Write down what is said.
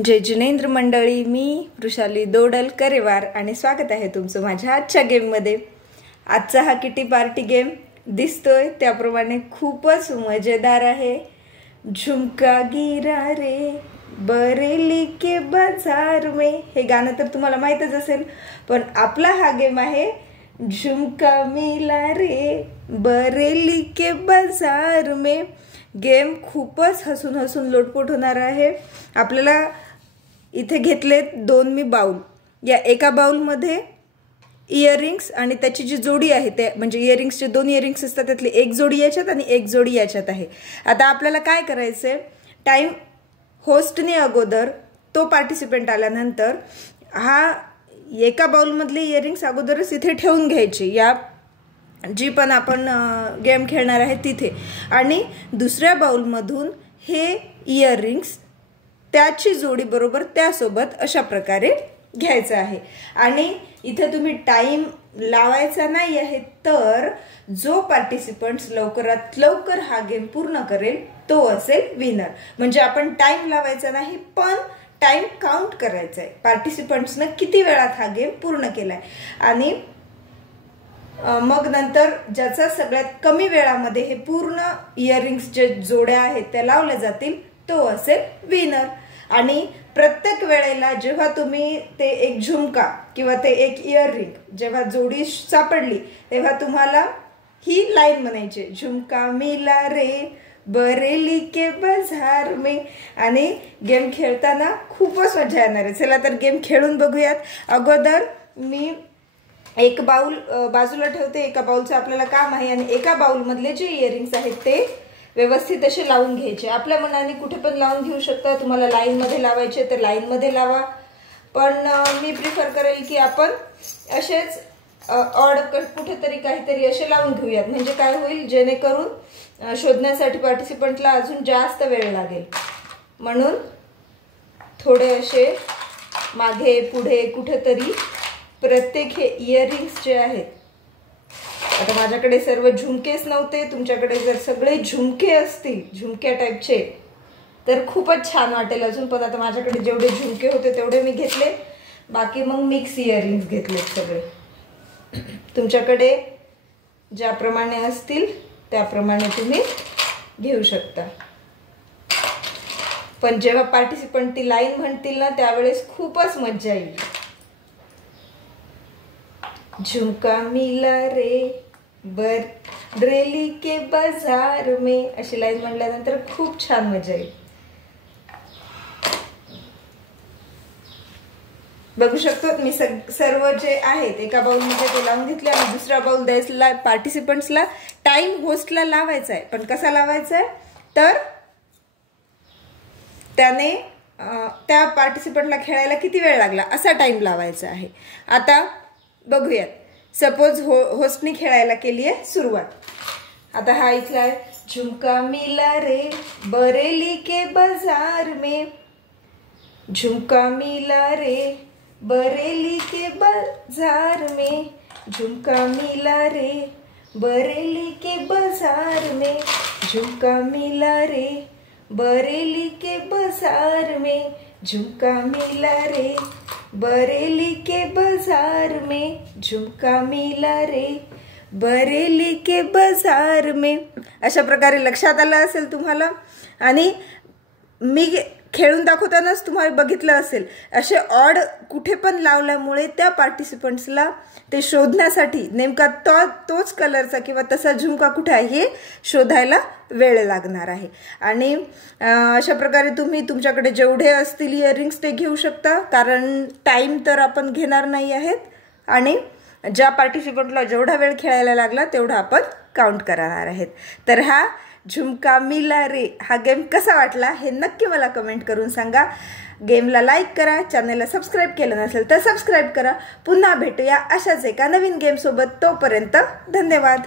जय जिनेंद्र मंडळी, मी वृषाली दोडल करेवार आणि स्वागत आहे तुमचं माझ्या आजच्या गेममध्ये। आजचा हा किटी पार्टी गेम दिसतोय त्याप्रमाणे खूपच मजेदार आहे। झुमका गिरा रे बरेली के बाजार में, हे गाणं तर तुम्हाला माहीतच असेल, पण आपला हा गेम आहे झुमका मिला रे बरेली के बाजार में। गेम खूपच हसून हसून लोटपोट होणार आहे। आपल्याला इथे घेतलेत दोन मी बाउल। या एका बाउल मध्ये इयरिंग्स आणि त्याची जी जोडी आहे ते म्हणजे इयरिंग्सचे दोन इयरिंग्स असतात त्यातली एक जोडी याच्यात आणि एक जोडी याच्यात आहे। आता आपल्याला काय करायचंय, टाइम होस्टने अगोदर तो पार्टिसिपेंट आल्यानंतर हा एका बाउल मधले इयरिंग्स अगोदरच इथे ठेवून घ्यायचे या जी पण आपण गेम खेळणार आहे तिथे, आणि दुसऱ्या बाउल मधून हे इयरिंग्स त्याची जोडी बरोबर त्यासोबत अशा प्रकारे घ्यायचं आहे। आणि इथे तुम्ही टाइम लावायचा नाही आहे, तर जो पार्टिसिपंट्स लवकरात लवकर हा गेम पूर्ण करेल तो असेल विनर। म्हणजे आपण टाइम लावायचा नाही पण टाइम काउंट करायचा आहे, पार्टिसिपंट्सने किती वेळात हा गेम पूर्ण केलाय आणि मग नंतर ज्याचा सगळ्यात कमी वेळामध्ये हे पूर्ण इयरिंग्स जे जोड्या आहेत त्या लावल्या जातील तो असेल विनर। आणि प्रत्येक वेळेला जेव्हा तुम्ही ते एक झुमका किंवा ते एक इयरिंग जेव्हा जोडी सापडली तेव्हा तुम्हाला ही लाईन म्हणायची, झुमका मिला रे बरेली के बाजार में। आणि गेम खेळताना खूपच मजा येणार आहे। चला तर गेम खेळून बघूयात। अगोदर मी एक बाउल बाजूला ठेवते, एका बाउलचं आपल्याला काम आहे आणि एका बाउल मधले जे इयरिंग्स आहेत ते व्यवस्थित असे लावून घ्यायचे। आपल्या मनाने कुठे पण लावून घेऊ शकता, तुम्हाला लाईन मध्ये लावायचे तर लाईन मध्ये लावा, पण मी प्रिफर करेल की आपण असेच ऑड कुठेतरी काहीतरी असे लावून घेऊयात, म्हणजे काय होईल जेणेकरून शोधण्यासाठी पार्टिसिपंटला अजून जास्त वेळ लागेल। म्हणून थोडे असे मागे पुढे कुठेतरी प्रत्येक हे इयरिंग्स जे आहेत, आता माझ्याकडे सर्व झुमकेच नव्हते, तुमच्याकडे जर सगळे झुमके असतील झुमक्या टाइपचे तर खूपच छान वाटेल अजून, पण आता माझ्याकडे जेवढे झुमके होते तेवढे मी घेतले, बाकी मग मिक्स इयरिंग्स घेतलेत सगळे। तुमच्याकडे ज्याप्रमाणे असतील त्याप्रमाणे तुम्ही घेऊ शकता, पण जेव्हा पार्टिसिपंट ती लाईन म्हणतील ना त्यावेळेस खूपच मजा येईल। झुमका मिला रे बरेली के बाजार में अशी लाईन म्हणल्यानंतर खूप छान मजा येईल। बघू शकतो मी सर्व जे आहेत एका बाउल मध्ये ते लावून घेतले आणि दुसरा बाउल द्यायला पार्टिसिपंट्सला टाइम होस्टला लावायचा आहे, पण कसा लावायचा आहे तर त्याने त्या पार्टिसिपंटला खेळायला किती वेळ लागला असा टाइम लावायचा आहे। आता बघूयात, सपोज होस्टनी खेळायला केली आहे सुरुवात। आता हा इथला आहे, झुमका मिला रे बरेली के बाजार में, झुमका मिला रे बरेली के बाजार में, झुमका मिला रे बरेली के बाजार में, झुमका मिला रे बरेली के बाजार में, झुमका मिला रे बरेली के बाजार में, झुमका मिला रे बरेली के बाजार में। अशा प्रकारे लक्षात आलं असेल तुम्हाला, आणि मी खेळून दाखवतानाच तुम्हाला बघितलं असेल असे ऑड कुठे पण लावल्यामुळे त्या पार्टिसिपंट्सला ते शोधण्यासाठी नेमका तोच कलरचा किंवा तसा झुमका कुठे आहे हे शोधायला वेळ लागणार आहे। आणि अशा प्रकारे तुम्ही तुमच्याकडे जेवढे असतील इयरिंग्स ते घेऊ शकता, कारण टाइम तर आपण घेणार नाही आहेत आणि ज्या पार्टिसिपंटला जेवढा वेळ खेळायला लागला तेवढा आपण काउंट करणार आहेत। तर हा झुमका मिला रे हा गेम कसा वाटला हे नक्की मला कमेंट करून सांगा। गेमला लाईक करा, चॅनलला सबस्क्राईब केलं नसेल तर सबस्क्राईब करा। पुन्हा भेटूया अशाच एका नवीन गेम सोबत, तोपर्यंत धन्यवाद।